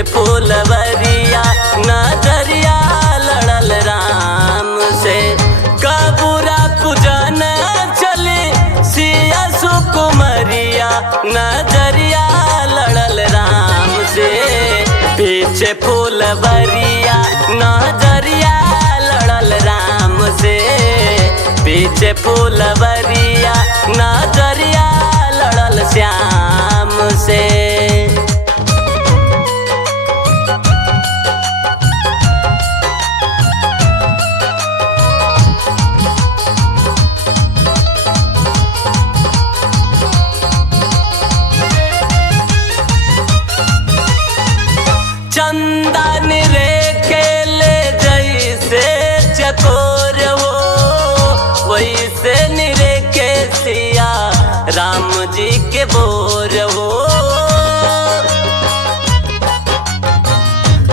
पीछे फूलवरिया नजरिया लड़ल राम से। कबूरा पूजन चले सिया सुकुमरिया नजरिया लड़ल राम से। पीछे फूलवरिया नजरिया लड़ल राम से। पीछे फूलवरिया नजरिया लड़ल श्याम से। चंदन रेखे ले जैसे चकोर हो वैसे निरेखे सिया राम जी के बोर हो।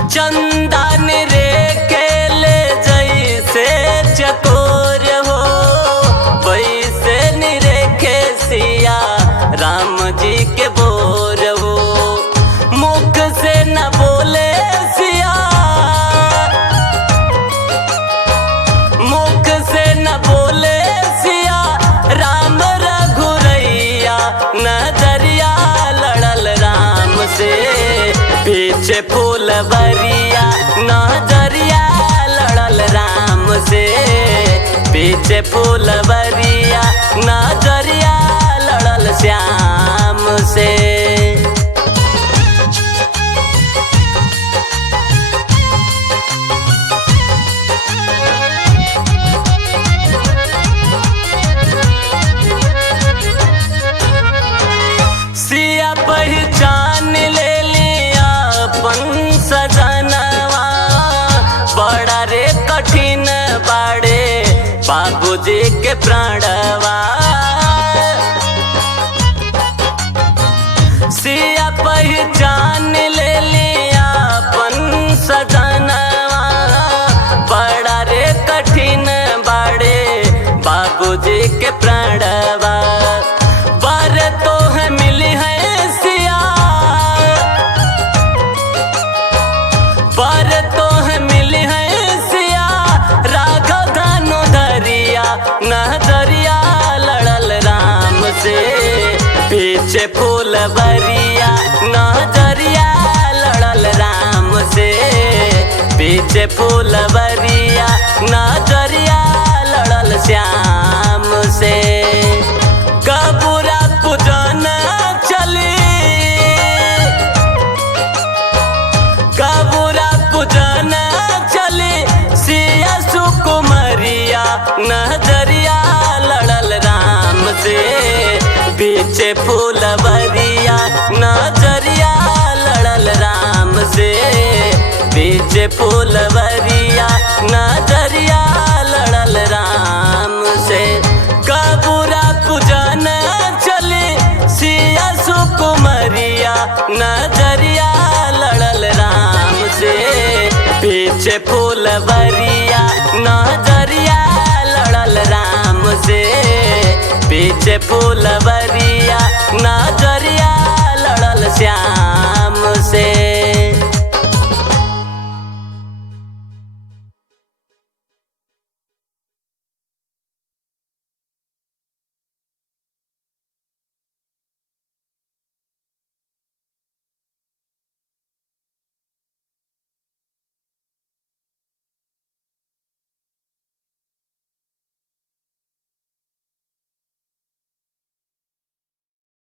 चंदन रेखे ले जैसे चकोर हो वैसे निरेखे सिया राम जी के बोर हो। मुख से न बोले सिया मुख से न बोले सिया राम रघुरैया नजरिया लड़ल राम से। पीछे फूलवरिया नजरिया लड़ल राम से। पीछे फूलवरिया नजरिया लड़ल श्याम से। सिया पहचान ले लिया अपन सजनवा बड़ा रे कठिन बाड़े बाबूजी के प्राणवा। सिया पहचान ले लिया अपन सजनवा बड़ा रे कठिन बाड़े बाबूजी के प्राणवा। बर तो है मिली है सिया बर तो है मिली है सिया राघव धनु धरिया नजरिया लड़ल राम से। पीछे फूलवरिया नजरिया लड़ल राम से। पीछे फूलवरिया नजरिया लड़ल श्याम से। कबूरा पूजन चली कबूरा पूजन चली सिया सुकुमरिया नजरिया लड़ल राम से। पीछे फूलवरिया नजरिया लड़ल राम से। पीछे फूलवरिया नजरिया लड़ल राम से। कबूरा पूजन चले सिया सुकुमरिया नजरिया लड़ल राम से। पीछे फूलवरिया नजरिया लड़ल राम से। पीछे फूलवरिया